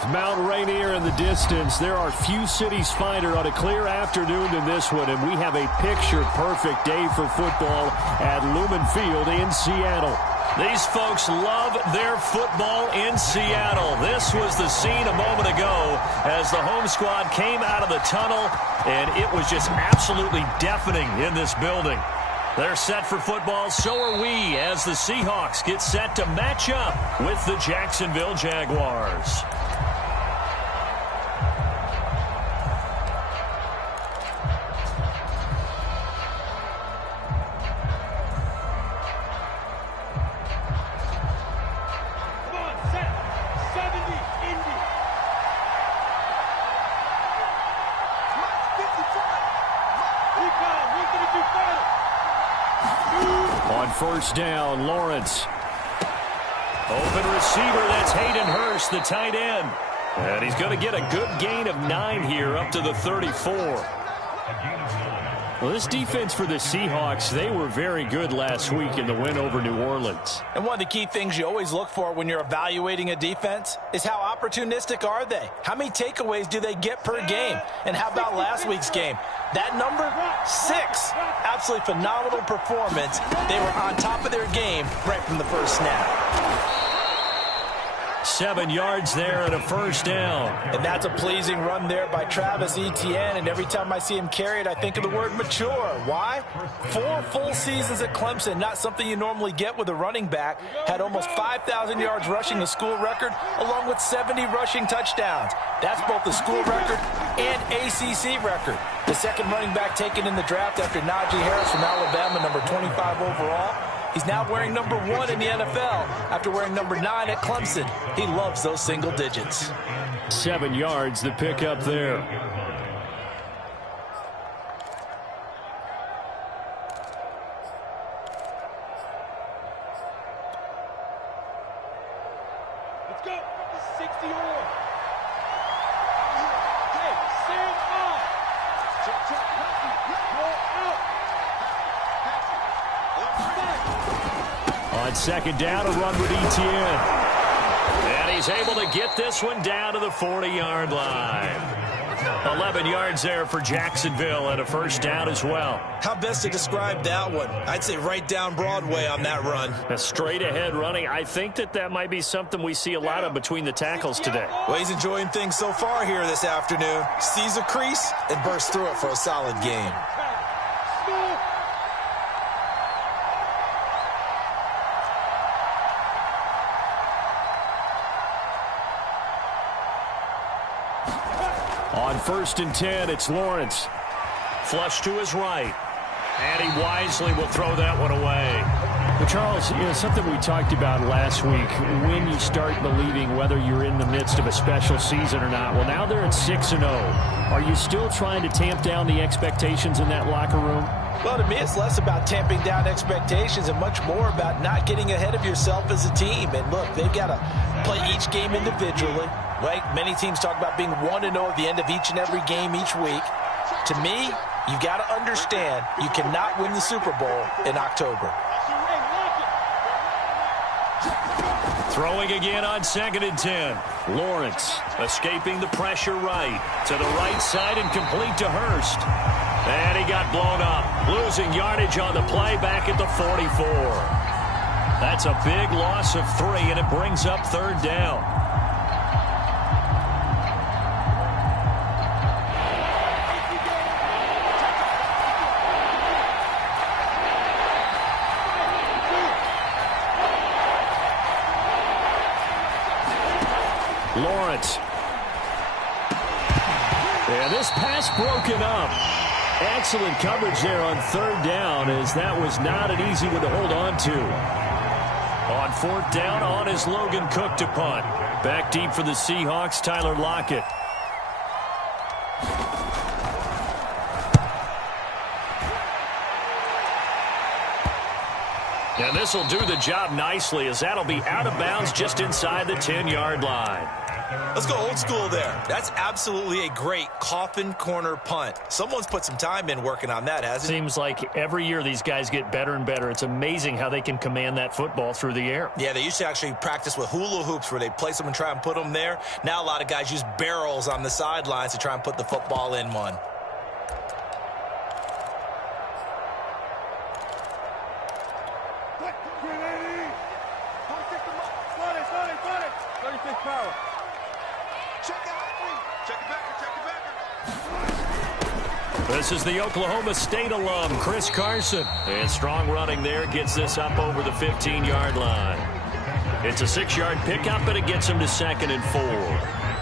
With Mount Rainier in the distance, there are few cities finer on a clear afternoon than this one, and we have a picture-perfect day for football at Lumen Field in Seattle. These folks love their football in Seattle. This was the scene a moment ago as the home squad came out of the tunnel, and it was just absolutely deafening in this building. They're set for football, so are we, as the Seahawks get set to match up with the Jacksonville Jaguars. First down, Lawrence. Open receiver, that's Hayden Hurst, the tight end. And he's going to get a good gain of 9 here up to the 34. Well, this defense for the Seahawks, they were very good last week in the win over New Orleans. And one of the key things you always look for when you're evaluating a defense is how opportunistic are they? How many takeaways do they get per game? And how about last week's game? That number, 6. Absolutely phenomenal performance. They were on top of their game right from the first snap. 7 yards there and a first down. And that's a pleasing run there by Travis Etienne. And every time I see him carry it, I think of the word mature. Why? 4 full seasons at Clemson, not something you normally get with a running back. Had almost 5,000 yards rushing, the school record, along with 70 rushing touchdowns. That's both the school record and ACC record. The second running back taken in the draft after Najee Harris from Alabama, number 25 overall. He's now wearing number 1 in the NFL after wearing number 9 at Clemson. He loves those single digits. 7 yards, the pickup there. Let's go. 60 on. Okay, stand up. Check, roll out. On second down, a run with Etienne. And he's able to get this one down to the 40-yard line. 11 yards there for Jacksonville and a first down as well. How best to describe that one? I'd say right down Broadway on that run. A straight-ahead running. I think that might be something we see a lot of between the tackles today. Well, he's enjoying things so far here this afternoon. Sees a crease and bursts through it for a solid gain. On 1st and 10, it's Lawrence. Flush to his right. And he wisely will throw that one away. Well, Charles, something we talked about last week, when you start believing whether you're in the midst of a special season or not. Well, now they're at 6-0. Are you still trying to tamp down the expectations in that locker room? Well, to me, it's less about tamping down expectations and much more about not getting ahead of yourself as a team. And look, they've got to play each game individually. Right? Many teams talk about being 1-0 at the end of each and every game each week. To me, you've got to understand you cannot win the Super Bowl in October. Throwing again on 2nd and 10. Lawrence escaping the pressure right. To the right side and complete to Hurst. And he got blown up. Losing yardage on the play back at the 44. That's a big loss of 3, and it brings up 3rd down. Lawrence. And this pass broken up. Excellent coverage there on 3rd down, as that was not an easy one to hold on to. On 4th down, on is Logan Cook to punt. Back deep for the Seahawks, Tyler Lockett. And this will do the job nicely, as that'll be out of bounds just inside the 10-yard line. Let's go old school there. That's absolutely a great coffin corner punt. Someone's put some time in working on that, hasn't it? Seems like every year these guys get better and better. It's amazing how they can command that football through the air. Yeah, they used to actually practice with hula hoops where they place them and try and put them there. Now a lot of guys use barrels on the sidelines to try and put the football in one. This is the Oklahoma State alum, Chris Carson. And strong running there gets this up over the 15-yard line. It's a 6-yard pickup, and it gets him to 2nd and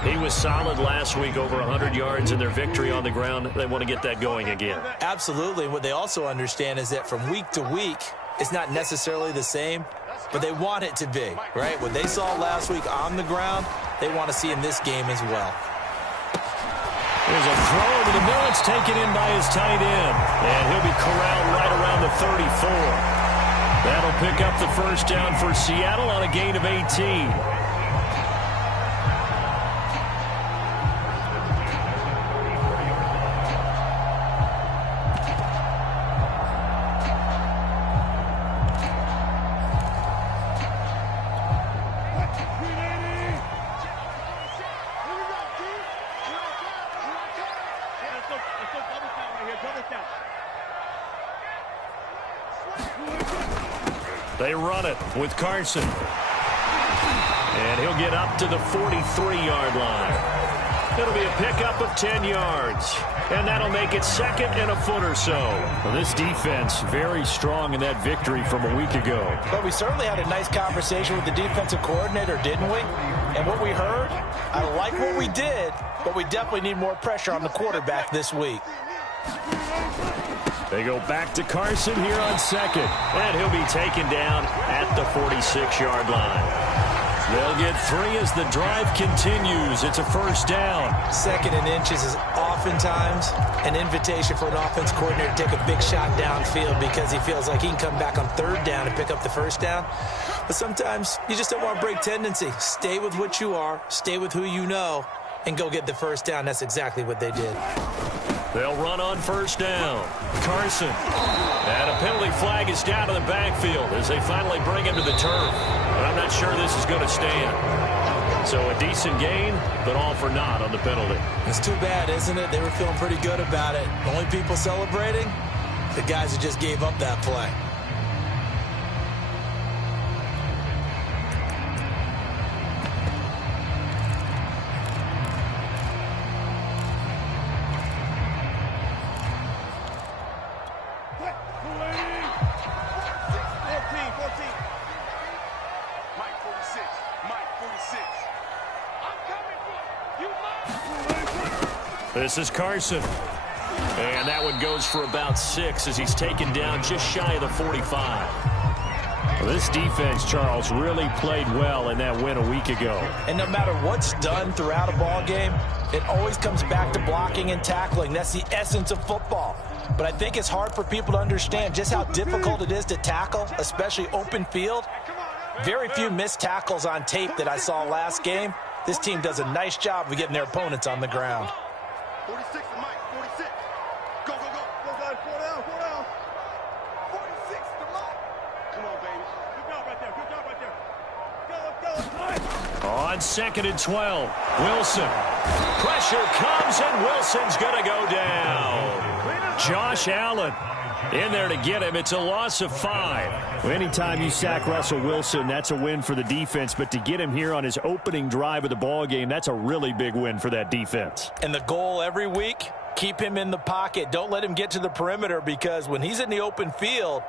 4. He was solid last week, over 100 yards in their victory on the ground. They want to get that going again. Absolutely. And what they also understand is that from week to week, it's not necessarily the same, but they want it to be, right? What they saw last week on the ground, they want to see in this game as well. There's a throw over the middle. It's taken in by his tight end. And he'll be corralled right around the 34. That'll pick up the first down for Seattle on a gain of 18. They run it with Carson. And he'll get up to the 43-yard line. It'll be a pickup of 10 yards. And that'll make it 2nd and a foot or so. Well, this defense very strong in that victory from a week ago. But we certainly had a nice conversation with the defensive coordinator, didn't we? And what we heard, I like what we did, but we definitely need more pressure on the quarterback this week. They go back to Carson here on 2nd. And he'll be taken down at the 46-yard line. They'll get 3 as the drive continues. It's a first down. 2nd and inches is oftentimes an invitation for an offense coordinator to take a big shot downfield because he feels like he can come back on 3rd down and pick up the first down. But sometimes you just don't want to break tendency. Stay with what you are, stay with who you know, and go get the first down. That's exactly what they did. They'll run on first down. Carson. And a penalty flag is down to the backfield as they finally bring him to the turf. But I'm not sure this is going to stand. So a decent gain, but all for naught on the penalty. It's too bad, isn't it? They were feeling pretty good about it. The only people celebrating, the guys who just gave up that play. This is Carson. And that one goes for about 6 as he's taken down just shy of the 45. Well, this defense, Charles, really played well in that win a week ago. And no matter what's done throughout a ball game, it always comes back to blocking and tackling. That's the essence of football. But I think it's hard for people to understand just how difficult it is to tackle, especially open field. Very few missed tackles on tape that I saw last game. This team does a nice job of getting their opponents on the ground. 46 to Mike, 46. Go, go, go. Go down, 4 down, 4 down. 46 to Mike. Come on, baby. Good job right there, good job right there. Go, go, On 2nd and 12, Wilson. Pressure comes, and Wilson's going to go down. Josh Allen in there to get him. It's a loss of 5. Well, anytime you sack Russell Wilson, that's a win for the defense. But to get him here on his opening drive of the ball game, that's a really big win for that defense. And the goal every week, keep him in the pocket. Don't let him get to the perimeter, because when he's in the open field,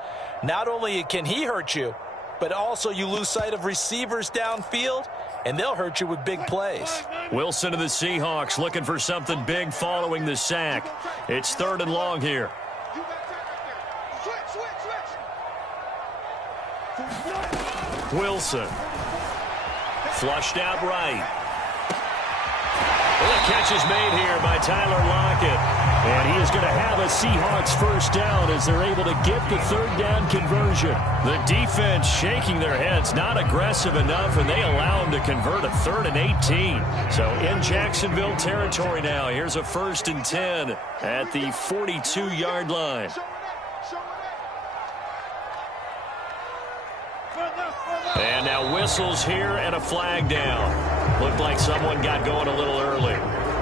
not only can he hurt you, but also you lose sight of receivers downfield, and they'll hurt you with big plays. Wilson of the Seahawks looking for something big following the sack. It's 3rd and long here. Wilson. Flushed out right. Well, the catch is made here by Tyler Lockett. And he is going to have a Seahawks first down as they're able to get the third down conversion. The defense shaking their heads, not aggressive enough, and they allow them to convert a 3rd and 18. So in Jacksonville territory now, here's a 1st and 10 at the 42-yard line. And now whistles here and a flag down. Looked like someone got going a little early.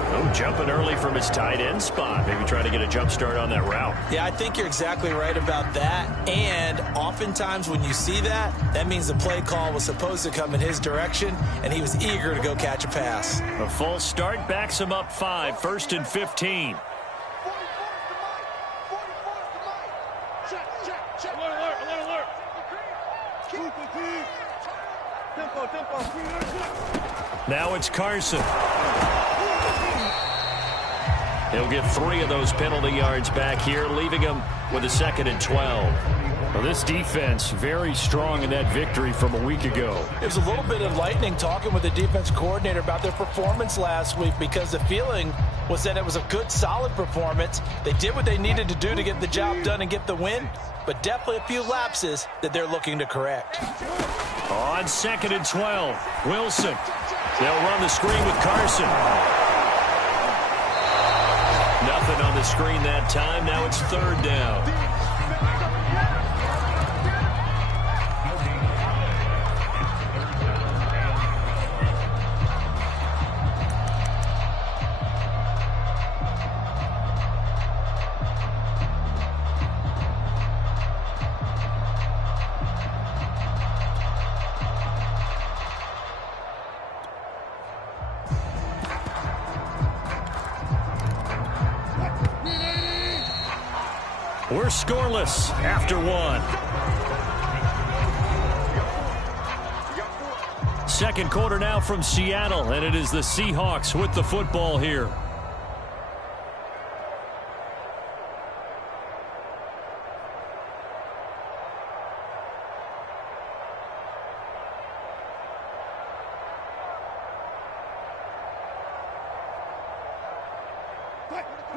Oh, jumping early from his tight end spot. Maybe trying to get a jump start on that route. Yeah, I think you're exactly right about that. And oftentimes when you see that, that means the play call was supposed to come in his direction, and he was eager to go catch a pass. A false start backs him up 5, 1st and 15. Now it's Carson. He'll get 3 of those penalty yards back here, leaving him with a 2nd and 12. Well, this defense very strong in that victory from a week ago. It was a little bit enlightening talking with the defense coordinator about their performance last week, because the feeling was that it was a good, solid performance. They did what they needed to do to get the job done and get the win, but definitely a few lapses that they're looking to correct. On 2nd and 12, Wilson. They'll run the screen with Carson. Nothing on the screen that time. Now it's 3rd down. We're scoreless after 1. Second quarter now from Seattle, and it is the Seahawks with the football here.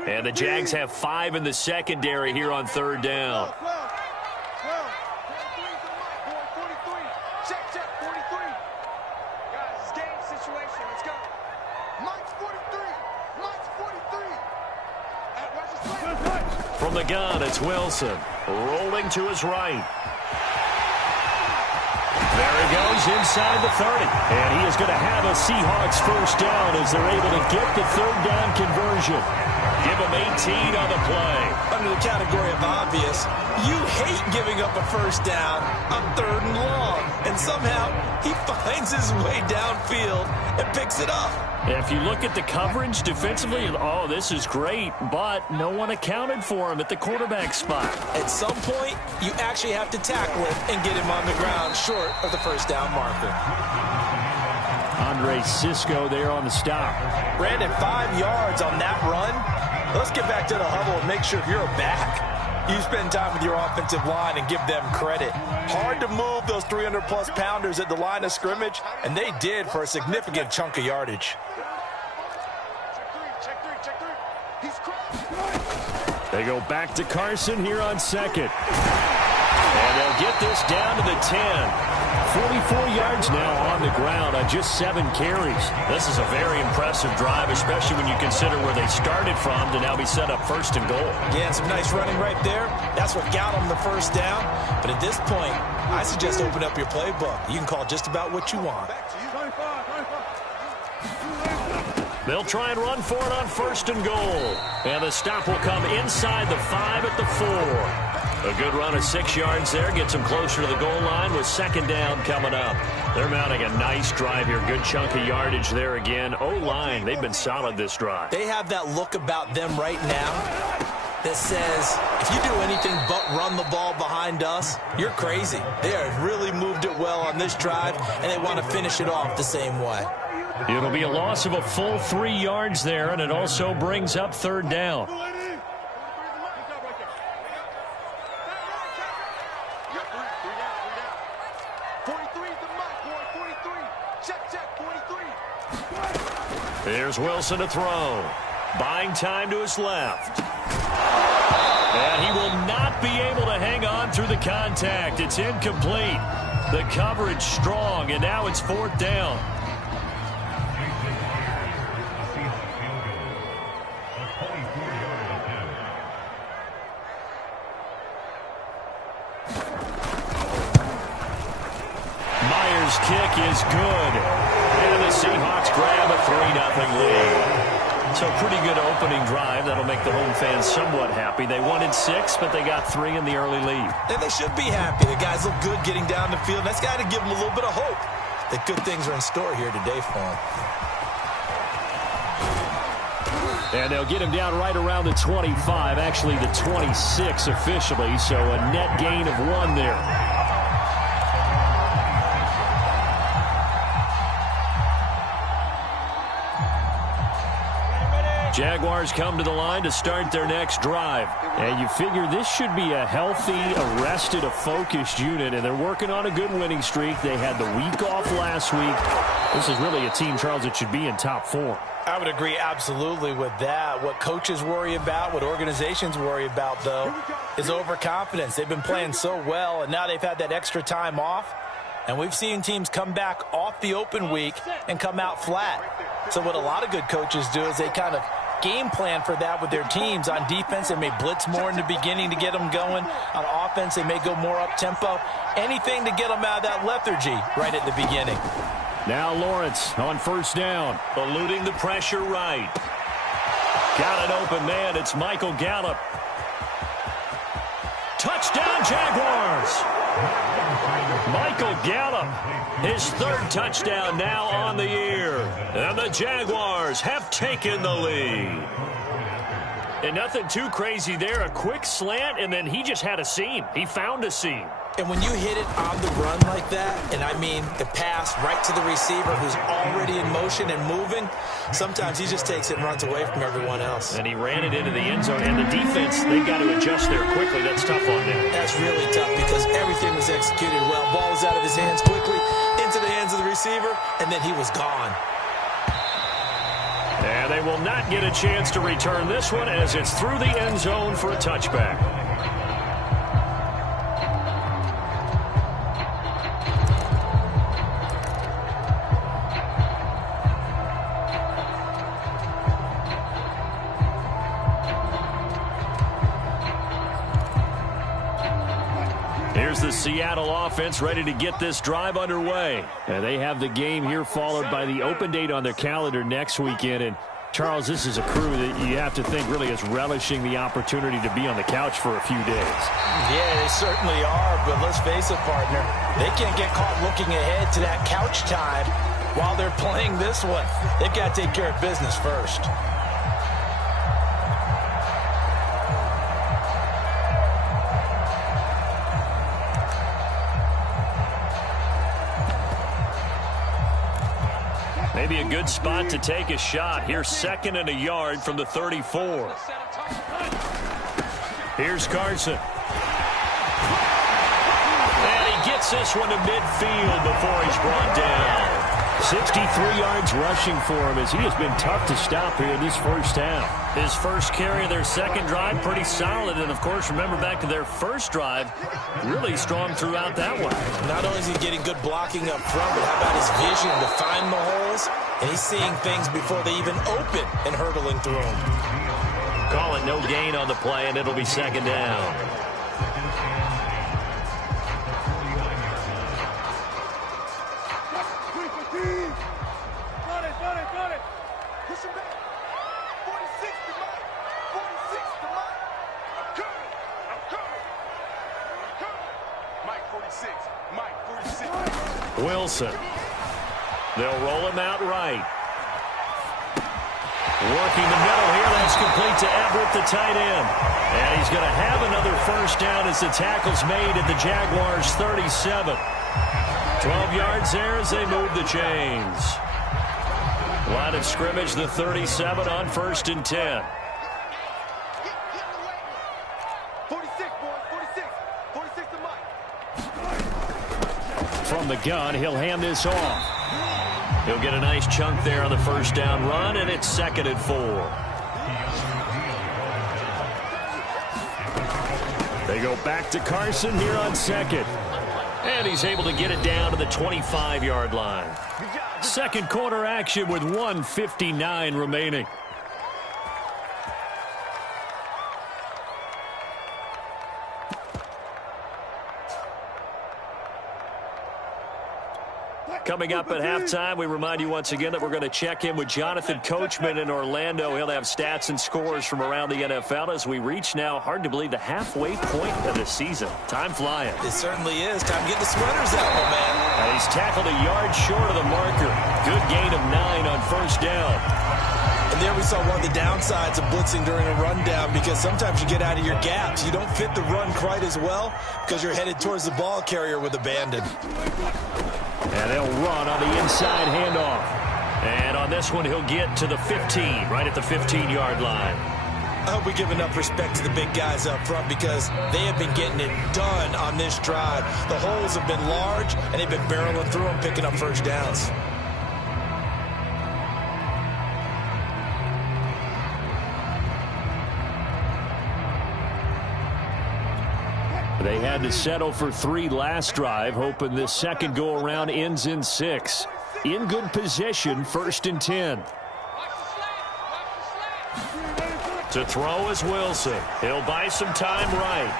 And the Jags have 5 in the secondary here on 3rd down. From the gun, it's Wilson. Rolling to his right. There he goes inside the 30. And he is going to have a Seahawks first down as they're able to get the 3rd down conversion. Give him 18 on the play. Under the category of obvious, you hate giving up a first down on 3rd and long. And somehow he finds his way downfield and picks it up. If you look at the coverage defensively, oh, this is great, but no one accounted for him at the quarterback spot. At some point, you actually have to tackle him and get him on the ground short of the first down marker. Andre Cisco there on the stop. Brandon, 5 yards on that run. Let's get back to the huddle and make sure if you're a back, you spend time with your offensive line and give them credit. Hard to move those 300-plus pounders at the line of scrimmage, and they did for a significant chunk of yardage. They go back to Carson here on 2nd. And they'll get this down to the 10. 44 yards now on the ground on just 7 carries. This is a very impressive drive, especially when you consider where they started from to now be set up 1st and goal. Yeah, and some nice running right there. That's what got them the first down. But at this point, I suggest open up your playbook. You can call just about what you want. They'll try and run for it on 1st and goal. And the stop will come inside the 5 at the 4. A good run of 6 yards there. Gets them closer to the goal line with 2nd down coming up. They're mounting a nice drive here. Good chunk of yardage there again. O-line, they've been solid this drive. They have that look about them right now that says, if you do anything but run the ball behind us, you're crazy. They have really moved it well on this drive, and they want to finish it off the same way. It'll be a loss of a full 3 yards there, and it also brings up 3rd down. Here's Wilson to throw. Buying time to his left. And he will not be able to hang on through the contact. It's incomplete. The coverage strong, and now it's 4th down. Myers' kick is good. And the Seahawks grab a 3-0 lead. So pretty good opening drive. That'll make the home fans somewhat happy. They wanted 6, but they got 3 in the early lead. And they should be happy. The guys look good getting down the field. That's got to give them a little bit of hope that good things are in store here today for them. And they'll get him down right around the 25, actually the 26 officially, so a net gain of 1 there. Jaguars come to the line to start their next drive. And you figure this should be a healthy, arrested, a focused unit, and they're working on a good winning streak. They had the week off last week. This is really a team, Charles, that should be in top form. I would agree absolutely with that. What coaches worry about, what organizations worry about, though, is overconfidence. They've been playing so well, and now they've had that extra time off. And we've seen teams come back off the open week and come out flat. So what a lot of good coaches do is they kind of game plan for that with their teams. On defense, they may blitz more in the beginning to get them going. On offense, they may go more up-tempo. Anything to get them out of that lethargy right at the beginning. Now Lawrence on 1st down, eluding the pressure right. Got an open man. It's Michael Gallup. Touchdown, Jaguars! Michael Gallup, his 3rd touchdown now on the year. And the Jaguars have taken the lead. And nothing too crazy there. A quick slant, and then he just had a seam. He found a seam. And when you hit it on the run like that, and I mean the pass right to the receiver who's already in motion and moving, sometimes he just takes it and runs away from everyone else. And he ran it into the end zone. And the defense, they've got to adjust there quickly. That's tough on them. That's really tough because everything was executed well. Ball was out of his hands quickly, into the hands of the receiver, and then he was gone. And they will not get a chance to return this one as it's through the end zone for a touchback. Here's the Seattle offense ready to get this drive underway. And they have the game here followed by the open date on their calendar next weekend. And Charles, this is a crew that you have to think really is relishing the opportunity to be on the couch for a few days. Yeah, they certainly are. But let's face it, partner, they can't get caught looking ahead to that couch time while they're playing this one. They've got to take care of business first. Maybe a good spot to take a shot. Here's 2nd and a yard from the 34. Here's Carson. And he gets this one to midfield before he's brought down. 63 yards rushing for him as he has been tough to stop here in this first half. His first carry of their second drive, pretty solid. And, of course, remember back to their first drive, really strong throughout that one. Not only is he getting good blocking up front, but how about his vision to find the holes? And he's seeing things before they even open and hurdling through them. Call it no gain on the play, and it'll be 2nd down. Wilson. They'll roll him out right. Working the middle here. That's complete to Everett, the tight end. And he's going to have another first down as the tackle's made at the Jaguars' 37. 12 yards there as they move the chains. Line of scrimmage, the 37 on 1st and 10. 46, boys, 46. 46 to Mike. From the gun, he'll hand this off. He'll get a nice chunk there on the first down run, and it's 2nd and 4. They go back to Carson here on 2nd. And he's able to get it down to the 25-yard line. Second quarter action with 1:59 remaining. Coming up at halftime, we remind you once again that we're going to check in with Jonathan Coachman in Orlando. He'll have stats and scores from around the NFL as we reach now, hard to believe, the halfway point of the season. Time flying. It certainly is. Time to get the sweaters out, my man. And he's tackled a yard short of the marker. Good gain of 9 on first down. And there we saw one of the downsides of blitzing during a rundown, because sometimes you get out of your gaps. You don't fit the run quite as well because you're headed towards the ball carrier with abandon. And they'll run on the inside handoff. And on this one, he'll get to the 15, right at the 15-yard line. I hope we give enough respect to the big guys up front, because they have been getting it done on this drive. The holes have been large, and they've been barreling through them, picking up first downs. They had to settle for 3 last drive, hoping this second go-around ends in 6. In good position, 1st and 10. To throw is Wilson. He'll buy some time right.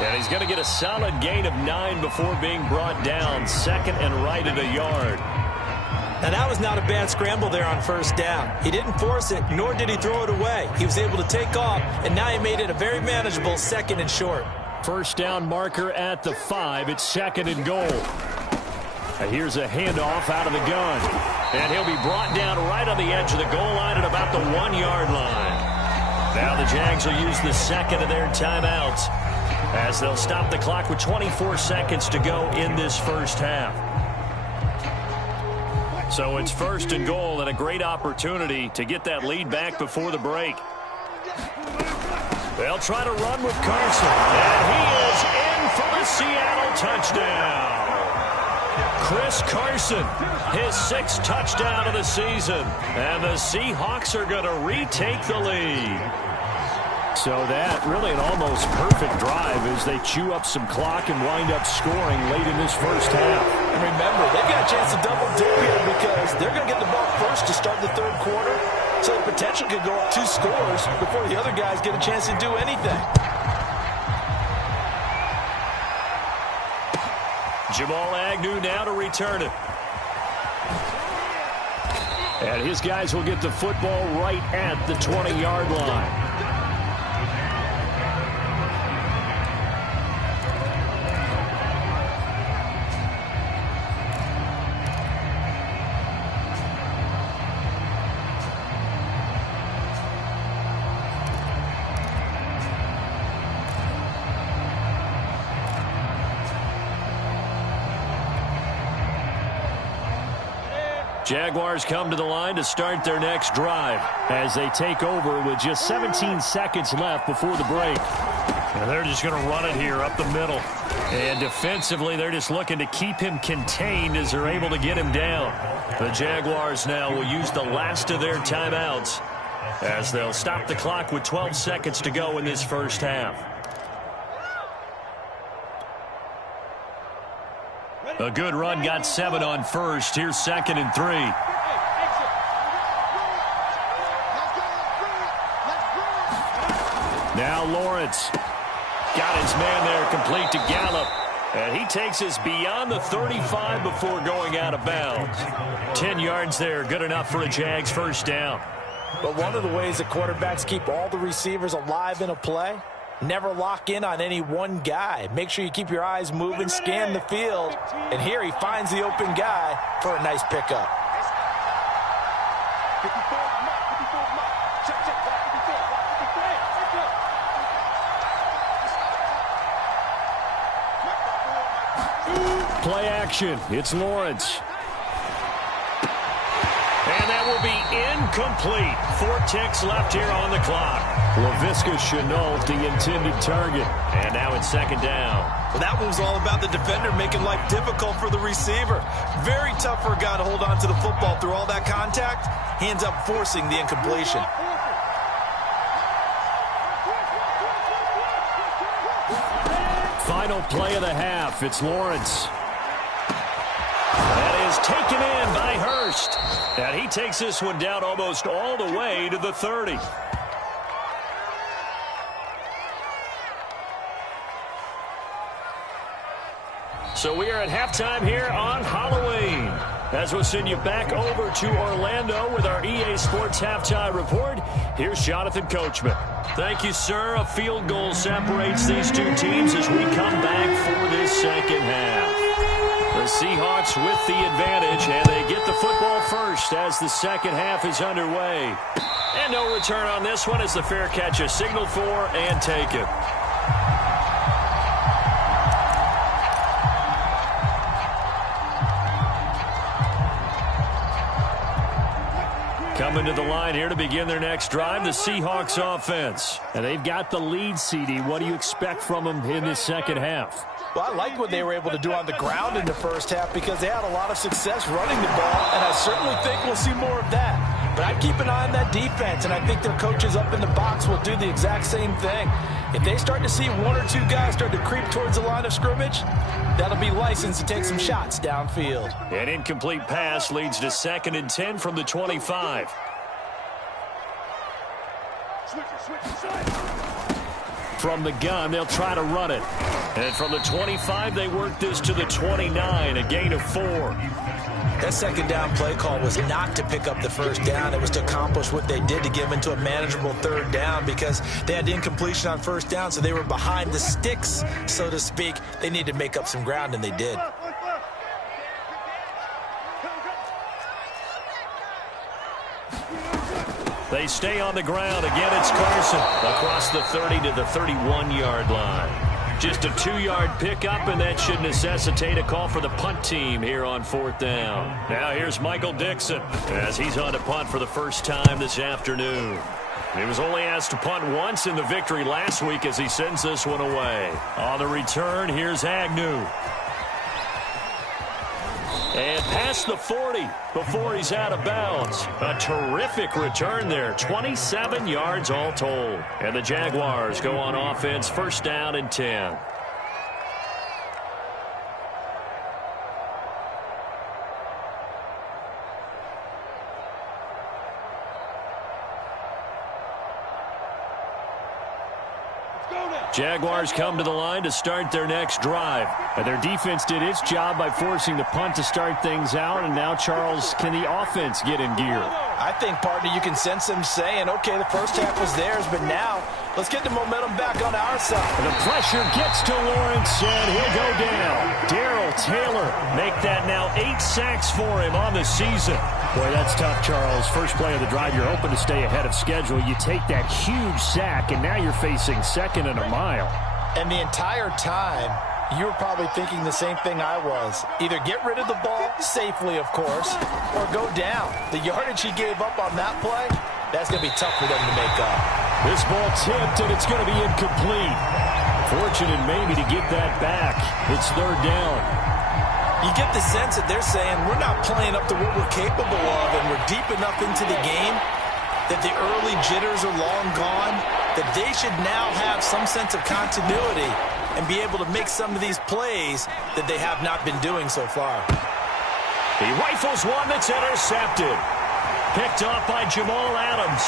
And he's going to get a solid gain of 9 before being brought down. 2nd and right at a yard. Now, that was not a bad scramble there on first down. He didn't force it, nor did he throw it away. He was able to take off, and now he made it a very manageable 2nd and short. First down marker at the 5. It's 2nd and goal. And here's a handoff out of the gun. And he'll be brought down right on the edge of the goal line at about the 1-yard line. Now the Jags will use the 2nd of their timeouts as they'll stop the clock with 24 seconds to go in this first half. So it's 1st and goal, and a great opportunity to get that lead back before the break. They'll try to run with Carson, and he is in for the Seattle touchdown. Chris Carson, his 6th touchdown of the season, and the Seahawks are going to retake the lead. So that really an almost perfect drive as they chew up some clock and wind up scoring late in this first half. And remember, they've got a chance to double dip here because they're going to get the ball first to start the 3rd quarter. So the potential could go up 2 scores before the other guys get a chance to do anything. Jamal Agnew now to return it. And his guys will get the football right at the 20-yard line. Jaguars come to the line to start their next drive as they take over with just 17 seconds left before the break. And they're just going to run it here up the middle. And defensively, they're just looking to keep him contained as they're able to get him down. The Jaguars now will use the last of their timeouts as they'll stop the clock with 12 seconds to go in this first half. A good run got 7 on first. Here's 2nd and 3. Now Lawrence got his man there complete to Gallup. And he takes us beyond the 35 before going out of bounds. 10 yards there, good enough for a Jags first down. But one of the ways that quarterbacks keep all the receivers alive in a play, never lock in on any one guy. Make sure you keep your eyes moving, scan the field. And here he finds the open guy for a nice pickup. Play action. It's Lawrence. And that will be Incomplete. 4 ticks left here on the clock. Laviska Shenault, the intended target. And now it's 2nd down. Well, that one was all about the defender making life difficult for the receiver. Very tough for a guy to hold on to the football through all that contact. He ends up forcing the incompletion. Final play of the half. It's Lawrence. That is taken in by Hurst. And he takes this one down almost all the way to the 30. So we are at halftime here on Halloween. As we'll send you back over to Orlando with our EA Sports Halftime Report, here's Jonathan Coachman. Thank you, sir. A field goal separates these two teams as we come back for this second half. The Seahawks with the advantage, and they get the football first as the second half is underway. And no return on this one as the fair catch is signaled for and taken. Coming to the line here to begin their next drive, the Seahawks offense. And they've got the lead, CD. What do you expect from them in this second half? Well, I like what they were able to do on the ground in the first half because they had a lot of success running the ball, and I certainly think we'll see more of that. But I'd keep an eye on that defense, and I think their coaches up in the box will do the exact same thing. If they start to see 1 or 2 guys start to creep towards the line of scrimmage, that'll be license to take some shots downfield. An incomplete pass leads to 2nd and 10 from the 25. From the gun, they'll try to run it. And from the 25, they work this to the 29, a gain of 4. That second down play call was not to pick up the first down. It was to accomplish what they did to get them into a manageable 3rd down because they had incompletion on 1st down, so they were behind the sticks, so to speak. They needed to make up some ground, and they did. They stay on the ground. Again, it's Carson across the 30 to the 31-yard line. Just a 2-yard pickup, and that should necessitate a call for the punt team here on 4th down. Now here's Michael Dixon as he's on to punt for the first time this afternoon. He was only asked to punt once in the victory last week as he sends this one away. On the return, here's Agnew. And past the 40 before he's out of bounds. A terrific return there. 27 yards all told. And the Jaguars go on offense, 1st down and 10. Jaguars come to the line to start their next drive. And their defense did its job by forcing the punt to start things out. And now, Charles, can the offense get in gear? I think, partner, you can sense them saying, okay, the first half was theirs, but now let's get the momentum back on our side. And the pressure gets to Lawrence, and he'll go down. Darrell Taylor make that now 8 sacks for him on the season. Boy, that's tough, Charles. First play of the drive, you're hoping to stay ahead of schedule. You take that huge sack, and now you're facing 2nd and a mile. And the entire time, you were probably thinking the same thing I was. Either get rid of the ball, safely of course, or go down. The yardage he gave up on that play, that's going to be tough for them to make up. This ball tipped, and it's going to be incomplete. Fortunate maybe to get that back. It's 3rd down. You get the sense that they're saying we're not playing up to what we're capable of, and we're deep enough into the game that the early jitters are long gone, that they should now have some sense of continuity and be able to make some of these plays that they have not been doing so far. He rifles one that's intercepted. Picked off by Jamal Adams.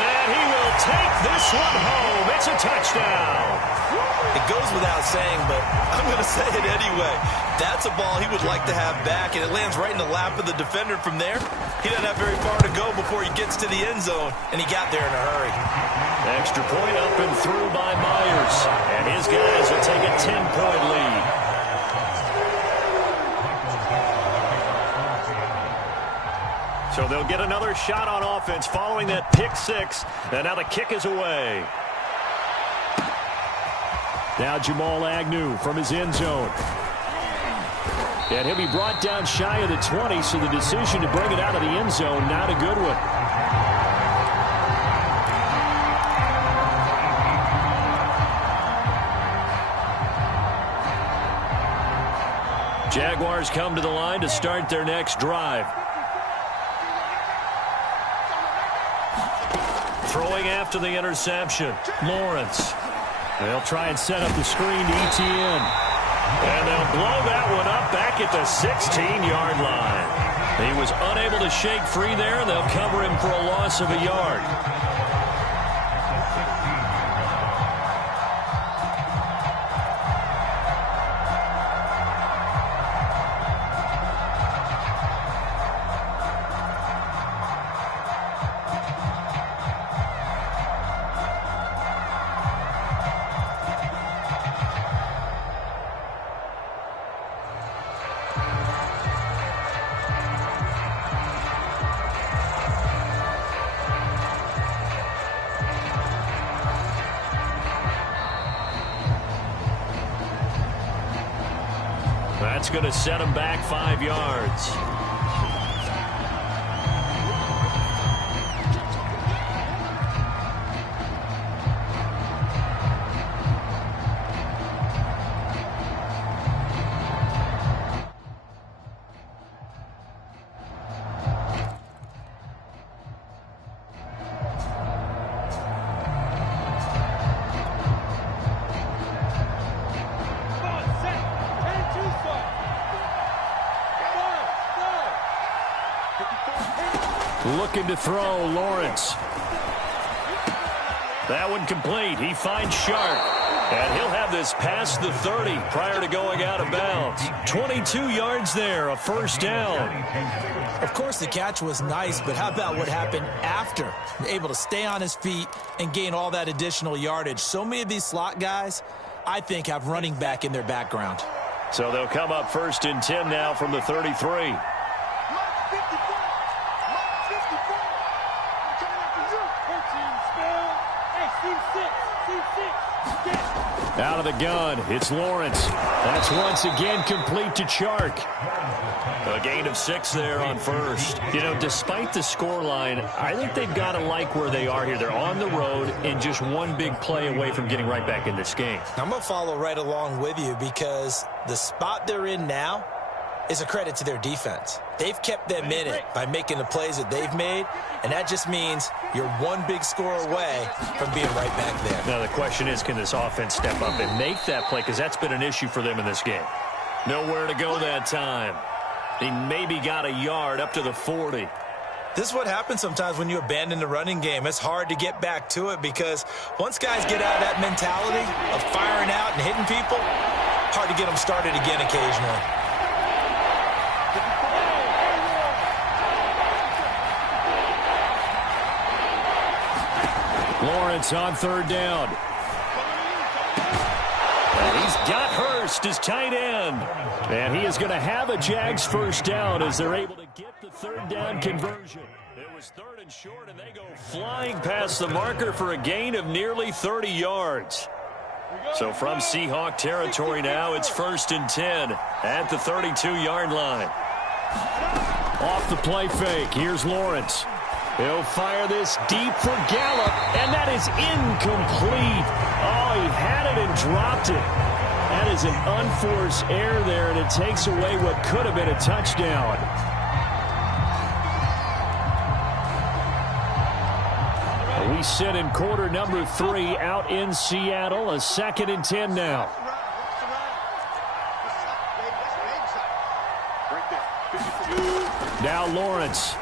And he will take this one home. It's a touchdown. It goes without saying, but I'm going to say it anyway. That's a ball he would like to have back, and it lands right in the lap of the defender from there. He doesn't have very far to go before he gets to the end zone, and he got there in a hurry. Extra point up and through by Myers. And his guys will take a 10-point lead. So they'll get another shot on offense following that pick 6. And now the kick is away. Now Jamal Agnew from his end zone. And he'll be brought down shy of the 20, so the decision to bring it out of the end zone, not a good one. Jaguars come to the line to start their next drive. Throwing after the interception, Lawrence. They'll try and set up the screen to Etienne. And they'll blow that one up back at the 16-yard line. He was unable to shake free there. They'll cover him for a loss of a yard. That's going to set him back 5 yards. Looking to throw, Lawrence. That one complete. He finds Sharp. And he'll have this past the 30 prior to going out of bounds. 22 yards there, a first down. Of course, the catch was nice, but how about what happened after? Able to stay on his feet and gain all that additional yardage. So many of these slot guys, I think, have running back in their background. So they'll come up 1st and 10 now from the 33. Out of the gun, it's Lawrence. That's once again complete to Chark. A gain of 6 there on first. You know, despite the scoreline, I think they've got to like where they are here. They're on the road and just one big play away from getting right back in this game. I'm going to follow right along with you because the spot they're in now is a credit to their defense. They've kept them in it by making the plays that they've made, and that just means you're one big score away from being right back there. Now the question is, can this offense step up and make that play? Because that's been an issue for them in this game. Nowhere to go that time. He maybe got a yard up to the 40. This is what happens sometimes when you abandon the running game. It's hard to get back to it because once guys get out of that mentality of firing out and hitting people, hard to get them started again occasionally. Lawrence on 3rd down. And he's got Hurst as tight end. And he is going to have a Jags first down as they're able to get the 3rd down conversion. It was 3rd and short, and they go flying past the marker for a gain of nearly 30 yards. So from Seahawk territory now, it's 1st and 10 at the 32-yard line. Off the play fake, here's Lawrence. He'll fire this deep for Gallup, and that is incomplete. Oh, he had it and dropped it. That is an unforced error there, and it takes away what could have been a touchdown. We sit in quarter number 3 out in Seattle. A 2nd and 10 now. Now Lawrence.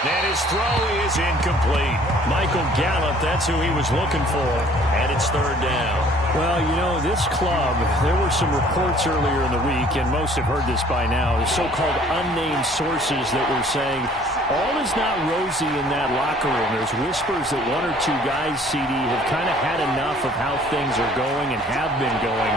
And his throw is incomplete. Michael Gallup, that's who he was looking for. And it's 3rd down. Well, you know, this club, there were some reports earlier in the week, and most have heard this by now, the so-called unnamed sources that were saying all is not rosy in that locker room. There's whispers that 1 or 2 guys, CD, have kind of had enough of how things are going and have been going.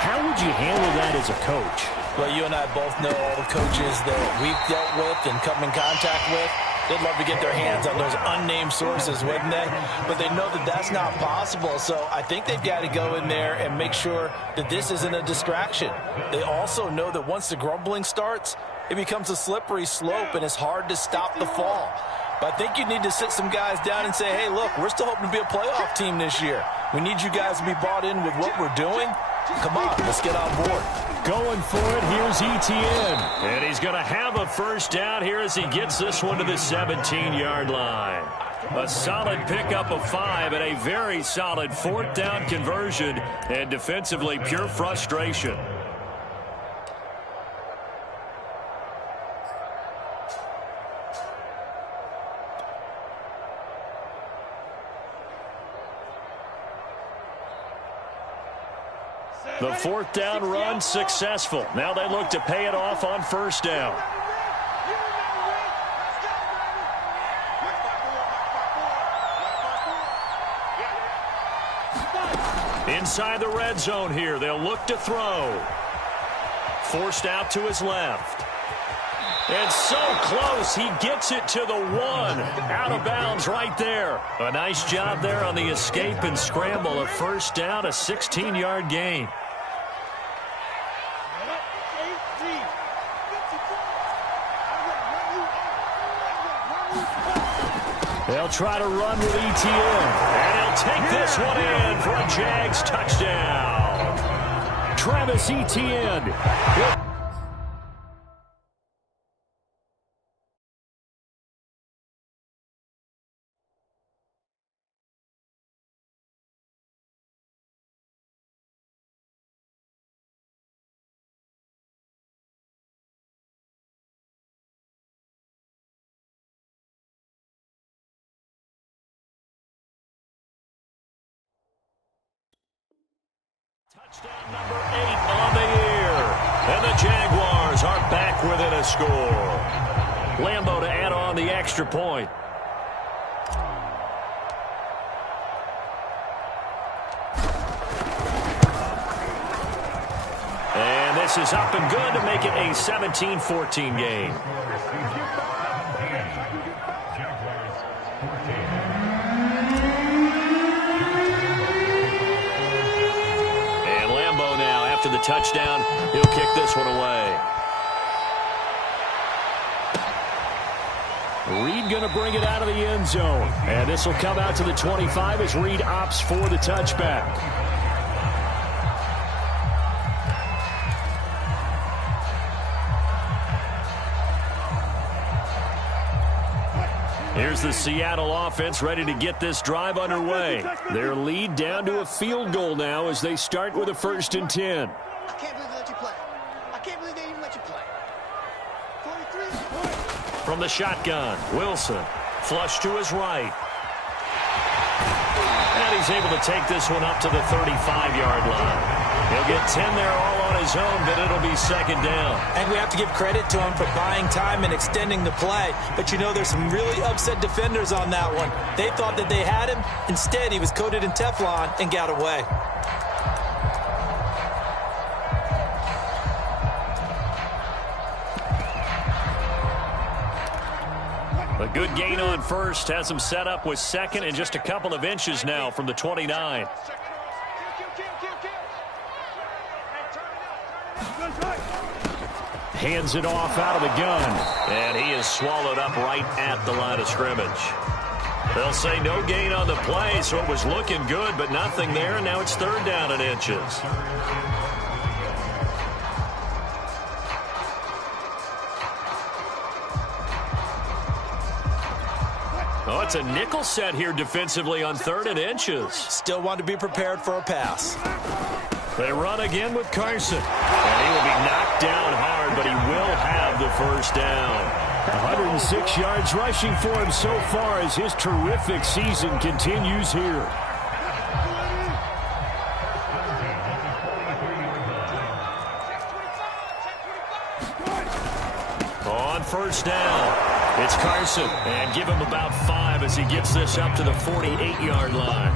How would you handle that as a coach? Well, you and I both know all the coaches that we've dealt with and come in contact with. They'd love to get their hands on those unnamed sources, wouldn't they? But they know that that's not possible, so I think they've got to go in there and make sure that this isn't a distraction. They also know that once the grumbling starts, it becomes a slippery slope, and it's hard to stop the fall. But I think you need to sit some guys down and say, hey, look, we're still hoping to be a playoff team this year. We need you guys to be bought in with what we're doing. Come on, let's get on board. Going for it, here's Etienne. And he's going to have a first down here as he gets this one to the 17-yard line. A solid pickup of 5 and a very solid fourth down conversion, and defensively pure frustration. The fourth down run successful. Now they look to pay it off on first down. Inside the red zone here, they'll look to throw. Forced out to his left. And so close, he gets it to the 1. Out of bounds right there. A nice job there on the escape and scramble. A first down, a 16-yard gain. They'll try to run with Etienne. And he'll take this one in for a Jags touchdown. Travis Etienne. Touchdown number 8 on the year. And the Jaguars are back within a score. Lambo to add on the extra point. And this is up and good to make it a 17-14 game. After the touchdown, he'll kick this one away. Reed going to bring it out of the end zone. And this will come out to the 25 as Reed opts for the touchback. Here's the Seattle offense ready to get this drive underway. Their lead down to a field goal now as they start with a 1st and 10. I can't believe they let you play. I can't believe they even let you play. 43. From the shotgun, Wilson. Flush to his right. And he's able to take this one up to the 35-yard line. He'll get 10 there all on his own, but it'll be 2nd down. And we have to give credit to him for buying time and extending the play. But, you know, there's some really upset defenders on that one. They thought that they had him. Instead, he was coated in Teflon and got away. A good gain on first has him set up with 2nd and just a couple of inches now from the 29. Hands it off out of the gun. And he is swallowed up right at the line of scrimmage. They'll say no gain on the play, so it was looking good, but nothing there, and now it's 3rd down and inches. Oh, it's a nickel set here defensively on 3rd and inches. Still want to be prepared for a pass. They run again with Carson. And he will be knocked down hard, but he will have the 1st down. 106 yards rushing for him so far as his terrific season continues here. On 1st down, it's Carson. And give him about 5 as he gets this up to the 48-yard line.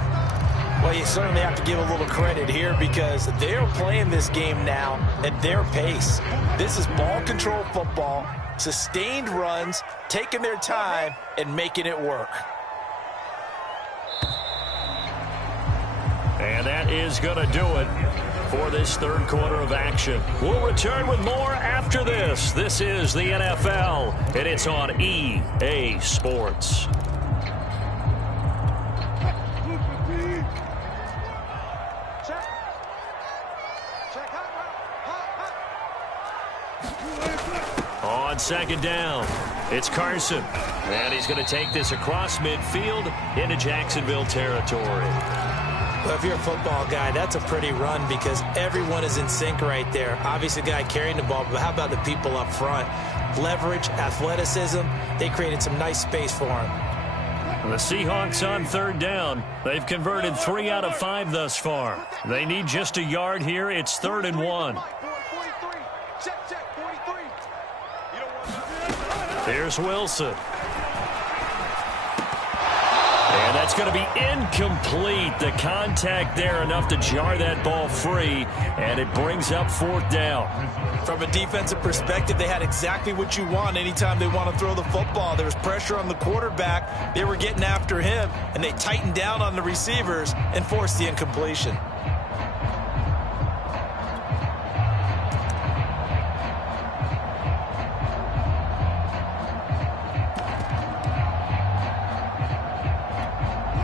Well, you certainly have to give a little credit here because they're playing this game now at their pace. This is ball control football. sustained runs, taking their time, and making it work. And that is going to do it for this third quarter of action. We'll return with more after this. This is the NFL, and it's on EA Sports. On second down, it's Carson. And he's going to take this across midfield into Jacksonville territory. Well, if you're a football guy, that's a pretty run because everyone is in sync right there. Obviously, the guy carrying the ball, but how about the people up front? Leverage, athleticism, they created some nice space for him. The Seahawks on third down. They've converted 3 out of 5 thus far. They need just a yard here. It's 3rd and 1. Here's Wilson. And that's going to be incomplete. The contact there enough to jar that ball free, and it brings up 4th down. From a defensive perspective, they had exactly what you want anytime they want to throw the football. There was pressure on the quarterback. They were getting after him, and they tightened down on the receivers and forced the incompletion.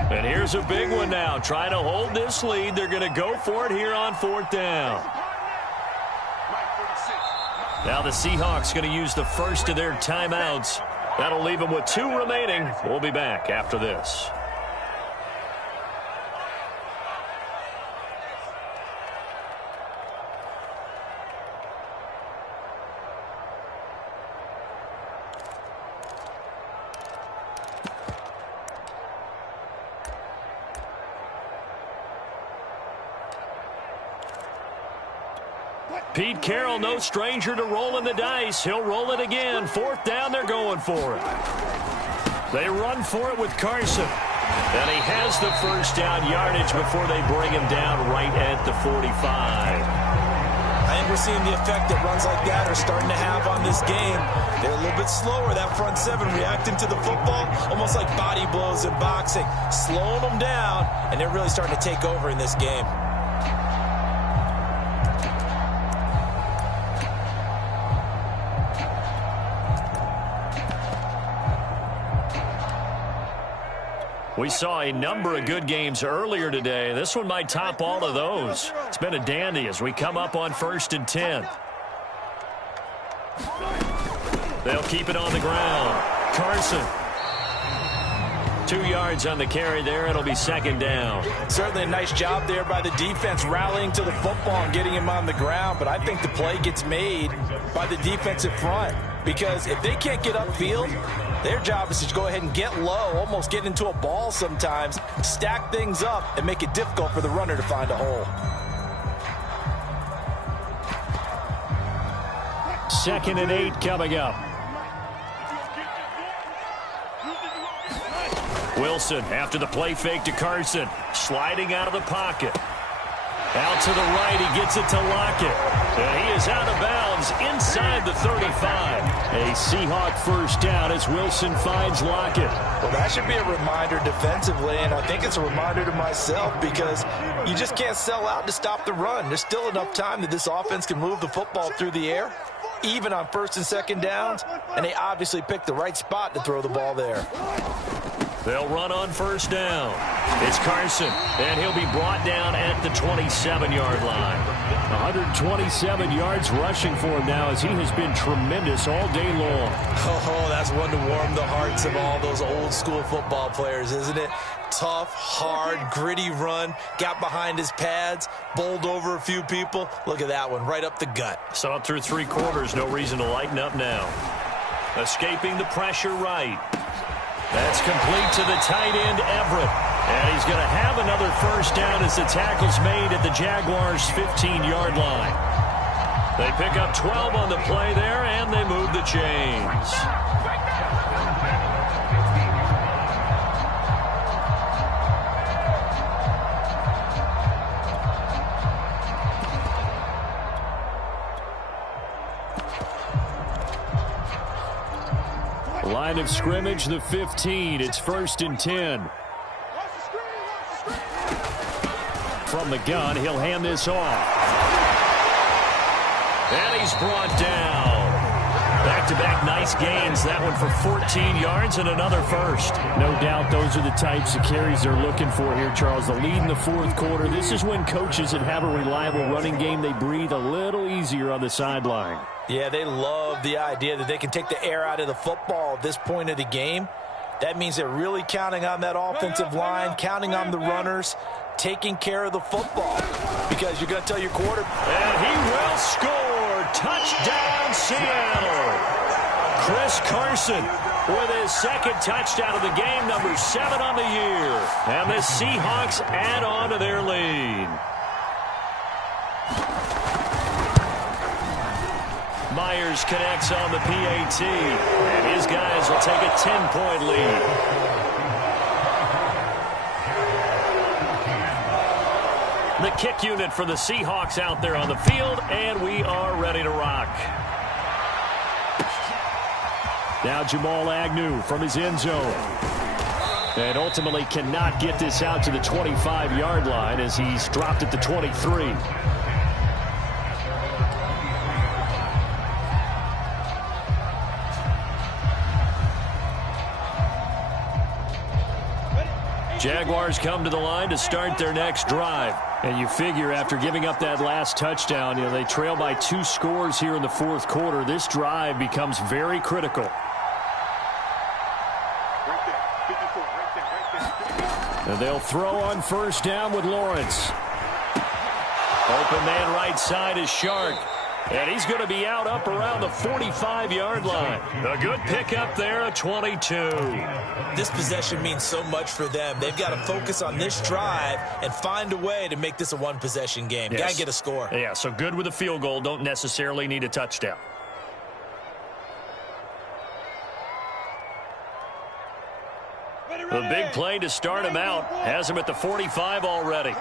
And here's a big one now. Trying to hold this lead. They're going to go for it here on 4th down. Now the Seahawks going to use the first of their timeouts. That'll leave them with 2 remaining. We'll be back after this. Pete Carroll, no stranger to rolling the dice. He'll roll it again. 4th down, they're going for it. They run for it with Carson. And he has the first down yardage before they bring him down right at the 45. I think we're seeing the effect that runs like that are starting to have on this game. They're a little bit slower, that front 7 reacting to the football, almost like body blows in boxing, slowing them down, and they're really starting to take over in this game. We saw a number of good games earlier today. This one might top all of those. It's been a dandy as we come up on 1st and 10. They'll keep it on the ground. Carson. 2 yards on the carry there. It'll be 2nd down. Certainly a nice job there by the defense rallying to the football and getting him on the ground. But I think the play gets made by the defensive front. Because if they can't get upfield, their job is to go ahead and get low, almost get into a ball sometimes, stack things up, and make it difficult for the runner to find a hole. 2nd and 8 coming up. Wilson after the play fake to Carson. Sliding out of the pocket. Out to the right, he gets it to Lockett. And he is out of bounds inside the 35. A Seahawk first down as Wilson finds Lockett. Well, that should be a reminder defensively, and I think it's a reminder to myself because you just can't sell out to stop the run. There's still enough time that this offense can move the football through the air, even on 1st and 2nd downs, and they obviously picked the right spot to throw the ball there. They'll run on 1st down. It's Carson, and he'll be brought down at the 27-yard line. 127 yards rushing for him now as he has been tremendous all day long. Oh, that's one to warm the hearts of all those old-school football players, isn't it? Tough, hard, gritty run, got behind his pads, bowled over a few people. Look at that one, right up the gut. Saw it through 3 quarters, no reason to lighten up now. Escaping the pressure right. That's complete to the tight end, Everett. And he's going to have another first down as the tackle's made at the Jaguars' 15-yard line. They pick up 12 on the play there, and they move the chains. Line of scrimmage, the 15. It's 1st and 10. From the gun, he'll hand this off. And he's brought down. Back-to-back nice gains. That one for 14 yards and another first. No doubt those are the types of carries they're looking for here, Charles. The lead in the fourth quarter. This is when coaches that have a reliable running game, they breathe a little easier on the sideline. Yeah, they love the idea that they can take the air out of the football at this point of the game. That means they're really counting on that offensive line, counting on the runners, taking care of the football. Because you're going to tell your quarterback. And he will score. Touchdown, Seattle. Chris Carson with his second touchdown of the game, number 7 on the year. And the Seahawks add on to their lead. Myers connects on the PAT. And his guys will take a 10-point lead. The kick unit for the Seahawks out there on the field, and we are ready to rock. Now Jamal Agnew from his end zone. And ultimately cannot get this out to the 25-yard line as he's dropped at the 23. Jaguars come to the line to start their next drive. And you figure after giving up that last touchdown, they trail by 2 scores here in the fourth quarter. This drive becomes very critical. And they'll throw on first down with Lawrence. Open man right side is Shark. And he's going to be out up around the 45-yard line. A good pickup there, a 22. This possession means so much for them. They've got to focus on this drive and find a way to make this a one-possession game. Yes. Got to get a score. Yeah, so good with a field goal. Don't necessarily need a touchdown. The big play to start him out has him at the 45 already.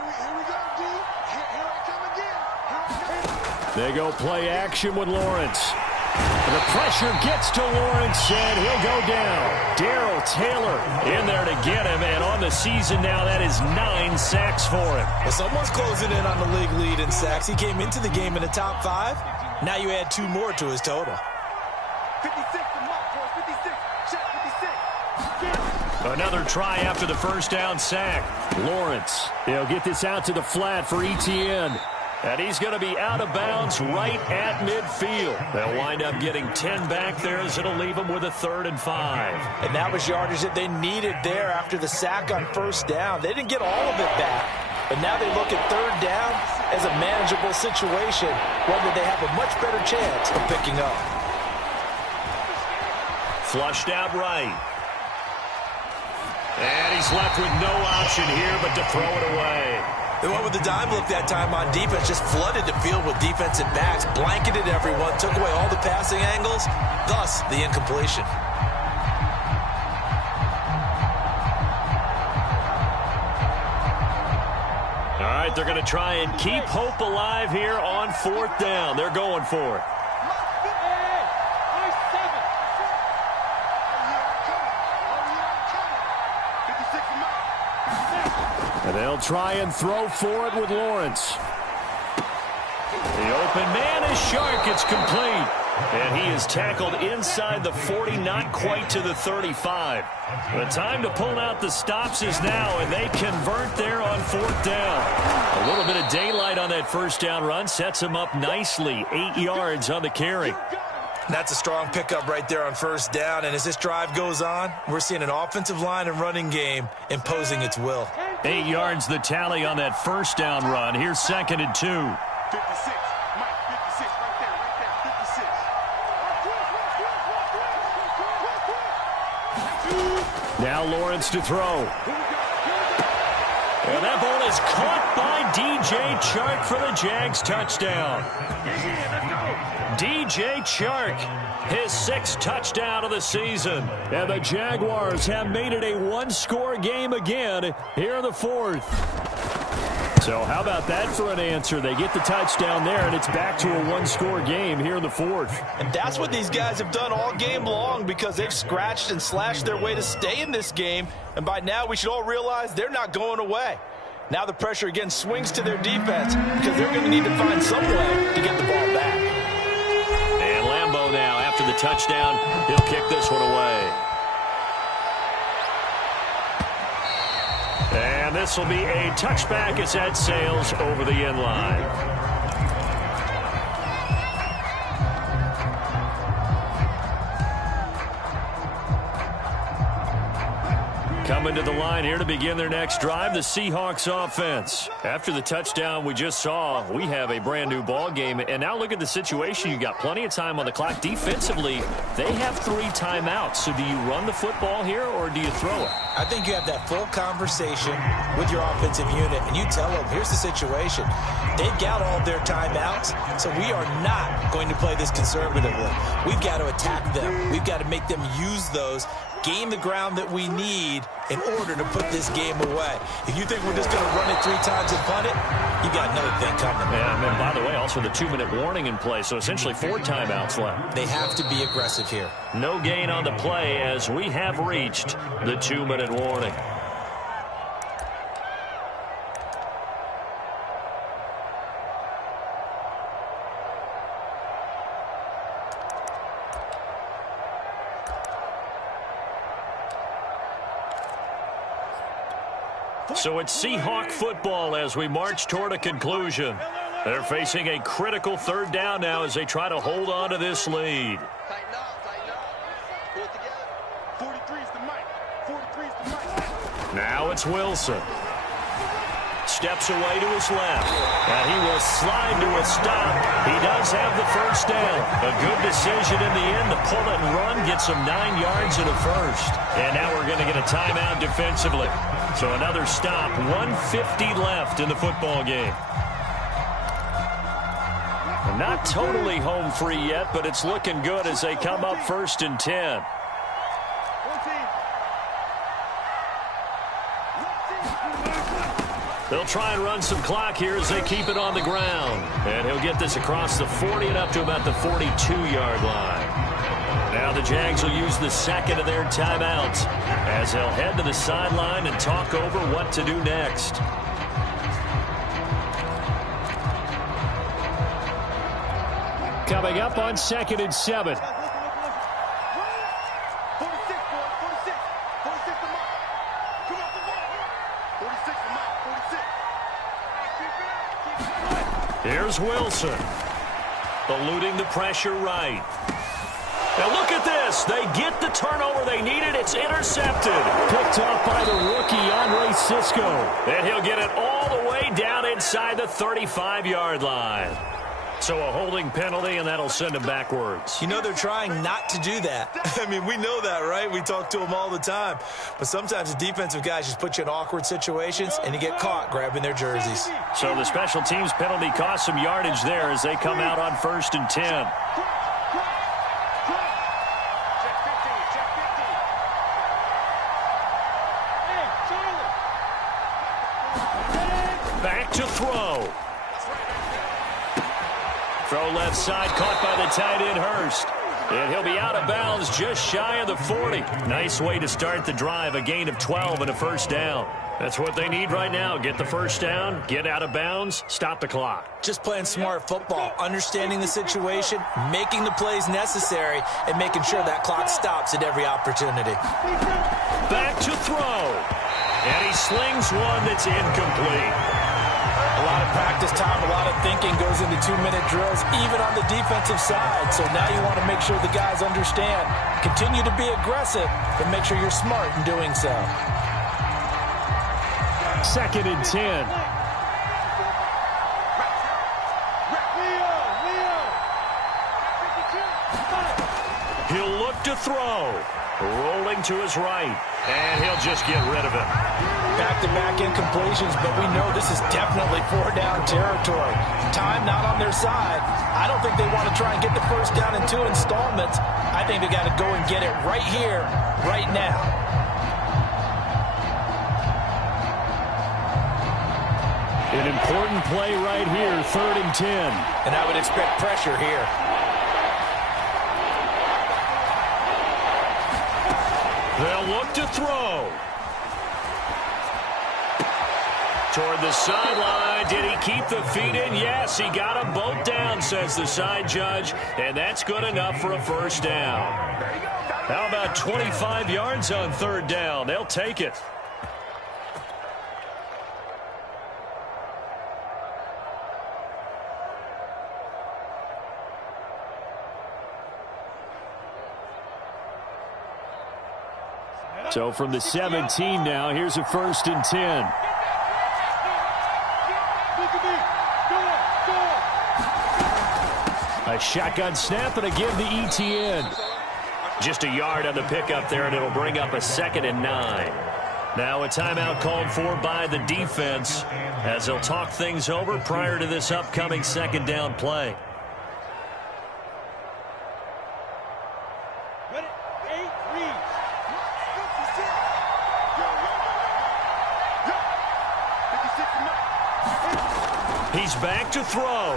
They go play action with Lawrence. The pressure gets to Lawrence, and he'll go down. Darrell Taylor in there to get him, and on the season now, that is 9 sacks for him. Well, someone's closing in on the league lead in sacks. He came into the game in the top 5. Now you add 2 more to his total. 56 to Mark, 56. Check 56. Another try after the first down sack. Lawrence, he'll get this out to the flat for Etienne. And he's going to be out of bounds right at midfield. They'll wind up getting 10 back there as it'll leave them with a 3rd and 5. And that was yardage that they needed there after the sack on first down. They didn't get all of it back, but now they look at 3rd down as a manageable situation, whether they have a much better chance of picking up. Flushed out right. And he's left with no option here but to throw it away. They went with the dime look that time on defense, just flooded the field with defensive backs, blanketed everyone, took away all the passing angles, thus the incompletion. All right, they're going to try and keep hope alive here on 4th down. They're going for it. And they'll try and throw for it with Lawrence. The open man is Shark. It's complete. And he is tackled inside the 40, not quite to the 35. The time to pull out the stops is now, and they convert there on 4th down. A little bit of daylight on that first down run sets him up nicely. 8 yards on the carry. That's a strong pickup right there on first down, and as this drive goes on, we're seeing an offensive line and running game imposing its will. 8 yards the tally on that first down run. Here's 2nd and 2. 56. Mike, 56. Right there, 56. Now Lawrence to throw. And that ball is caught by DJ Chark for the Jags touchdown. DJ Chark, his 6th touchdown of the season. And the Jaguars have made it a 1-score game again here in the 4th. So how about that for an answer? They get the touchdown there, and it's back to a one-score game here in the fourth. And that's what these guys have done all game long because they've scratched and slashed their way to stay in this game. And by now, we should all realize they're not going away. Now the pressure again swings to their defense because they're going to need to find some way to get the ball back. And Lambeau now, after the touchdown, he'll kick this one away. And this will be a touchback as that sails over the end line. Coming to the line here to begin their next drive, the Seahawks offense. After the touchdown we just saw, we have a brand new ball game. And now look at the situation. You got plenty of time on the clock. Defensively, they have 3 timeouts. So do you run the football here or do you throw it? I think you have that full conversation with your offensive unit, and you tell them, here's the situation. They've got all their timeouts, so we are not going to play this conservatively. We've got to attack them. We've got to make them use those, gain the ground that we need in order to put this game away. If you think we're just going to run it 3 times and punt it, you got another thing coming. Yeah, and by the way, also the 2-minute warning in play, so essentially 4 timeouts left. They have to be aggressive here. No gain on the play as we have reached the 2-minute warning. So it's Seahawk football as we march toward a conclusion. They're facing a critical 3rd down now as they try to hold on to this lead. Tighten up, tighten up. Pull it together. 43 is the mic. 43 is the mic. Now it's Wilson. Steps away to his left. And he will slide to a stop. He does have the 1st down. A good decision in the end to pull it and run, gets him 9 yards and a 1st. And now we're going to get a timeout defensively. So another stop, 1:50 left in the football game. Not totally home free yet, but it's looking good as they come up 1st and 10. They'll try and run some clock here as they keep it on the ground. And he'll get this across the 40 and up to about the 42-yard line. Now the Jags will use the 2nd of their timeouts as they'll head to the sideline and talk over what to do next. Coming up on 2nd and 7. 46, boy. 46. 46 the mic. Come on, come on. 46 the mic. 46. Here's Wilson. Eluding the pressure right. Now look at this. They get the turnover they needed. It's intercepted. Picked off by the rookie, Andre Sisco. And he'll get it all the way down inside the 35-yard line. So a holding penalty, and that'll send him backwards. You know they're trying not to do that. I mean, we know that, right? We talk to them all the time. But sometimes the defensive guys just put you in awkward situations, and you get caught grabbing their jerseys. So the special teams penalty costs some yardage there as they come out on 1st and 10. Back to throw. Throw left side, caught by the tight end Hurst. And he'll be out of bounds just shy of the 40. Nice way to start the drive, a gain of 12 and a 1st down. That's what they need right now. Get the 1st down, get out of bounds, stop the clock. Just playing smart football, understanding the situation, making the plays necessary, and making sure that clock stops at every opportunity. Back to throw. And he slings one that's incomplete. A lot of practice time, a lot of thinking goes into 2-minute drills, even on the defensive side. So now you want to make sure the guys understand. Continue to be aggressive, but make sure you're smart in doing so. 2nd and 10. He'll look to throw. Rolling to his right. And he'll just get rid of it. Back-to-back incompletions, but we know this is definitely 4-down territory. Time not on their side. I don't think they want to try and get the 1st down in 2 installments. I think they got to go and get it right here, right now. An important play right here, 3rd and 10. And I would expect pressure here. They'll look to throw. Toward the sideline. Did he keep the feet in? Yes, he got them both down, says the side judge. And that's good enough for a first down. How about 25 yards on 3rd down? They'll take it. So from the 17 now, here's a 1st and 10. A shotgun snap and a give to ETN. Just a yard on the pickup there, and it'll bring up a 2nd and 9. Now a timeout called for by the defense as they'll talk things over prior to this upcoming 2nd down play. He's back to throw.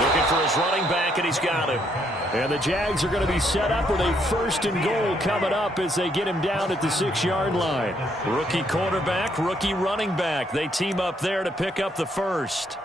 Looking for his running back, and he's got him. And the Jags are going to be set up with a 1st and goal coming up as they get him down at the 6-yard line. Rookie quarterback, rookie running back. They team up there to pick up the first.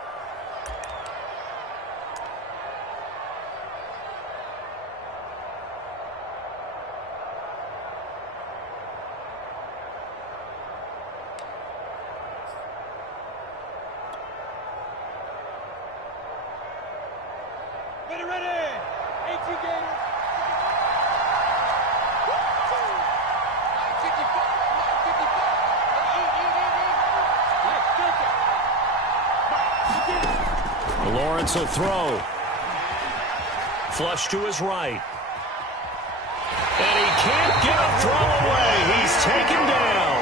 Lawrence will throw. Flush to his right. And he can't get a throw away. He's taken down.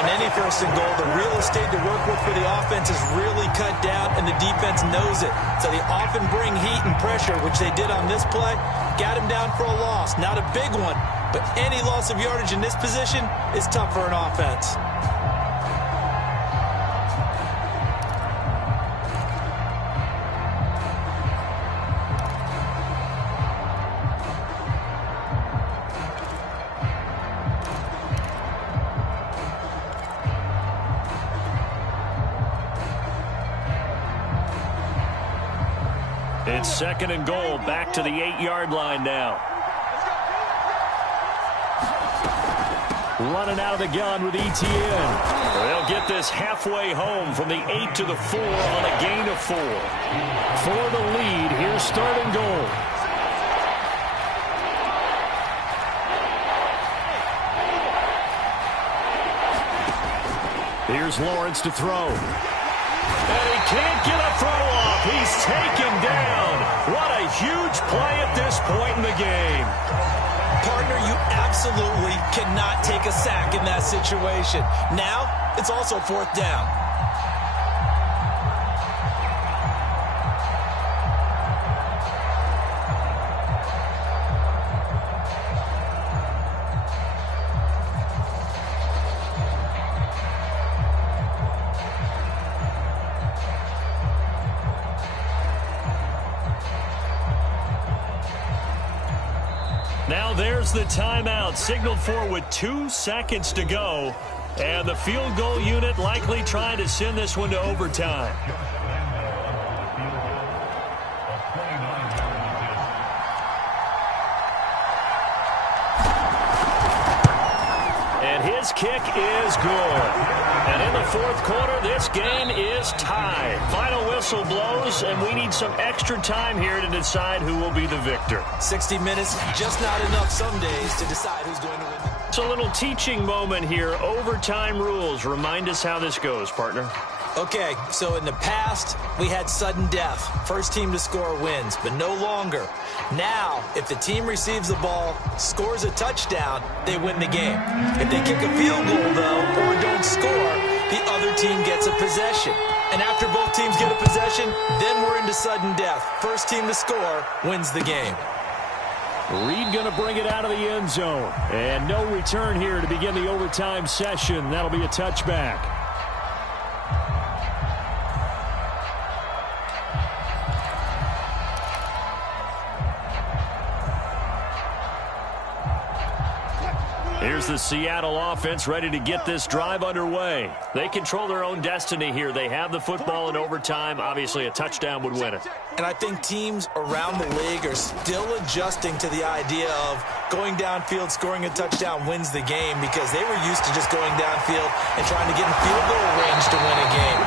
On any 1st and goal, the real estate to work with for the offense is really cut down, and the defense knows it. So they often bring heat and pressure, which they did on this play. Got him down for a loss. Not a big one, but any loss of yardage in this position is tough for an offense. It's 2nd and goal, back to the 8-yard line now. Running out of the gun with ETN. They'll get this halfway home from the 8 to the 4 on a gain of 4. For the lead, here's 3rd and goal. Here's Lawrence to throw. And he can't get a throw off. He's taken down. What a huge play at this point in the game. Partner, you absolutely cannot take a sack in that situation. Now, it's also 4th down. Now there's the timeout, signaled for with 2 seconds to go. And the field goal unit likely trying to send this one to overtime. And his kick is good. And in the 4th quarter, this game is tied. Final whistle blows, and we need some extra time here to decide who will be the victor. 60 minutes, just not enough some days to decide who's going to win. It's a little teaching moment here. Overtime rules. Remind us how this goes, partner. Okay, so in the past, we had sudden death. First team to score wins, but no longer. Now, if the team receives the ball, scores a touchdown, they win the game. If they kick a field goal, though, or don't score, the other team gets a possession. And after both teams get a possession, then we're into sudden death. First team to score wins the game. Reed going to bring it out of the end zone. And no return here to begin the overtime session. That'll be a touchback. Here's the Seattle offense ready to get this drive underway. They control their own destiny here. They have the football in overtime. Obviously, a touchdown would win it. And I think teams around the league are still adjusting to the idea of going downfield, scoring a touchdown wins the game, because they were used to just going downfield and trying to get in field goal range to win a game.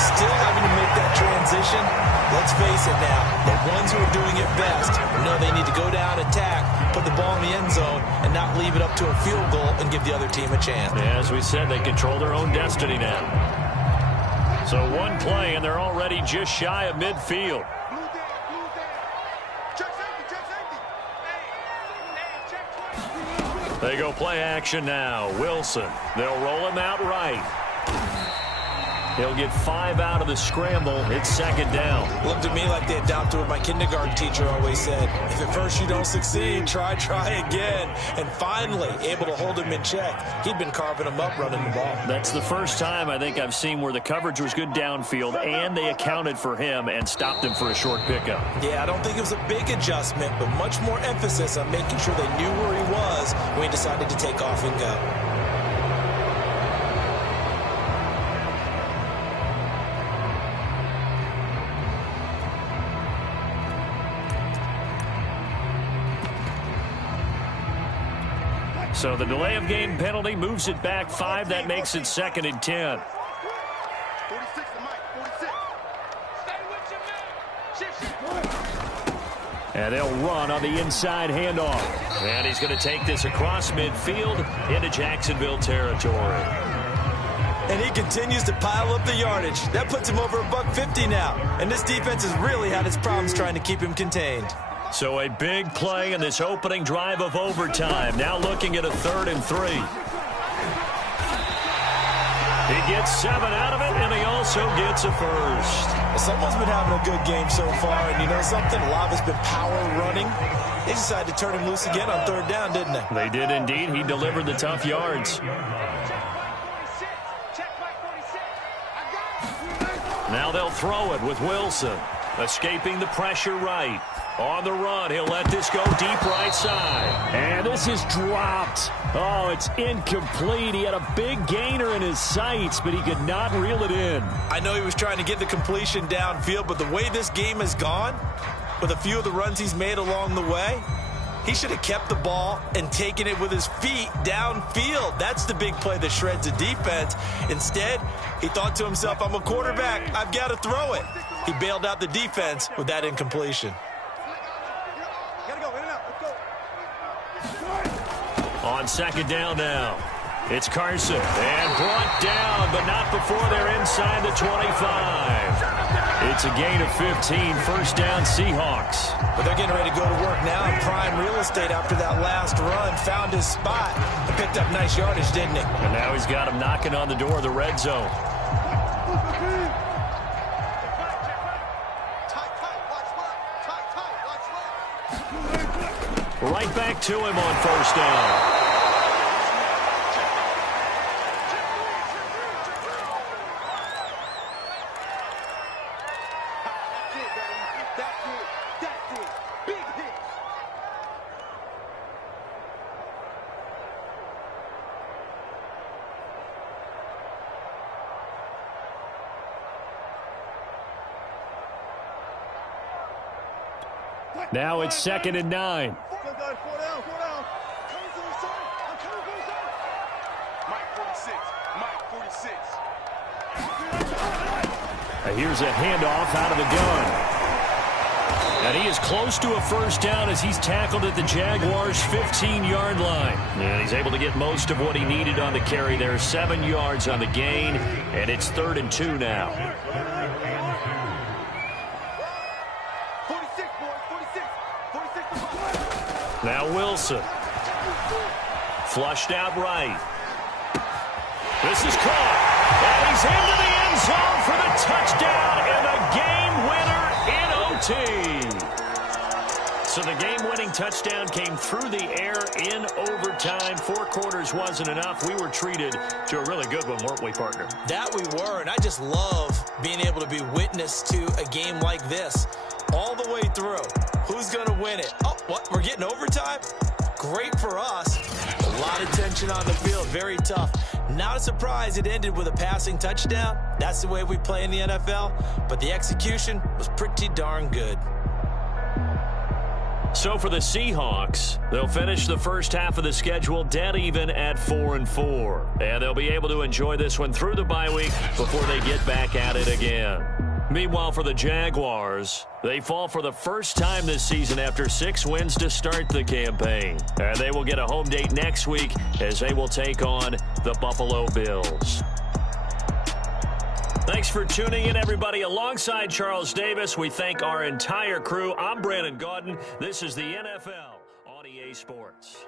Still having to make that transition. Let's face it now, the ones who are doing it best know they need to go down, attack, put the ball in the end zone, and not leave it up to a field goal and give the other team a chance. Yeah, as we said, they control their own destiny now. So one play, and they're already just shy of midfield. They go play action now. Wilson. They'll roll him out right. He'll get 5 out of the scramble. It's second down. Looked to me like they adopted what my kindergarten teacher always said. If at first you don't succeed, try again. And finally, able to hold him in check. He'd been carving him up running the ball. That's the first time I think I've seen where the coverage was good downfield, and they accounted for him and stopped him for a short pickup. Yeah, I don't think it was a big adjustment, but much more emphasis on making sure they knew where he was when he decided to take off and go. So the delay of game penalty moves it back 5. That makes it second and 10. 46 to Mike, 46. Stay with your man. Shift. And they'll run on the inside handoff. And he's going to take this across midfield into Jacksonville territory. And he continues to pile up the yardage. That puts him over $150 now. And this defense has really had its problems trying to keep him contained. So a big play in this opening drive of overtime. Now looking at a 3rd and 3. He gets 7 out of it, and he also gets a first. Someone's been having a good game so far, and you know something? A lot of it's been power running. They decided to turn him loose again on 3rd down, didn't they? They did indeed. He delivered the tough yards. Now they'll throw it with Wilson. Escaping the pressure right. On the run, he'll let this go deep right side. And this is dropped. Oh, it's incomplete. He had a big gainer in his sights, but he could not reel it in. I know he was trying to get the completion downfield, but the way this game has gone, with a few of the runs he's made along the way, he should have kept the ball and taken it with his feet downfield. That's the big play that shreds the defense. Instead, he thought to himself, I'm a quarterback. I've got to throw it. He bailed out the defense with that incompletion. On second down now, it's Carson. And brought down, but not before they're inside the 25. It's a gain of 15, first down Seahawks. But they're getting ready to go to work now in prime real estate after that last run. Found his spot and picked up nice yardage, didn't he? And now he's got him knocking on the door of the red zone. Right back to him on first down. Now it's 2nd and 9. Here's a handoff out of the gun. And he is close to a first down as he's tackled at the Jaguars' 15-yard line. And he's able to get most of what he needed on the carry there. 7 yards on the gain, and it's 3rd and 2 now. 46, boys, 46. Now Wilson. Flushed out right. This is caught. And he's into the end zone for the touchdown and the game winner in OT. So the game-winning touchdown came through the air in overtime. 4 quarters wasn't enough. We were treated to a really good one, weren't we, partner? That we were, and I just love being able to be witness to a game like this all the way through. Who's going to win it? Oh, what? We're getting overtime? Great for us. A lot of tension on the field, very tough. Not a surprise it ended with a passing touchdown. That's the way we play in the NFL, but the execution was pretty darn good. So for the Seahawks, they'll finish the first half of the schedule dead even at 4-4. And they'll be able to enjoy this one through the bye week before they get back at it again. Meanwhile, for the Jaguars, they fall for the first time this season after 6 wins to start the campaign. And they will get a home date next week as they will take on the Buffalo Bills. Thanks for tuning in, everybody. Alongside Charles Davis, we thank our entire crew. I'm Brandon Gaudin. This is the NFL on EA Sports.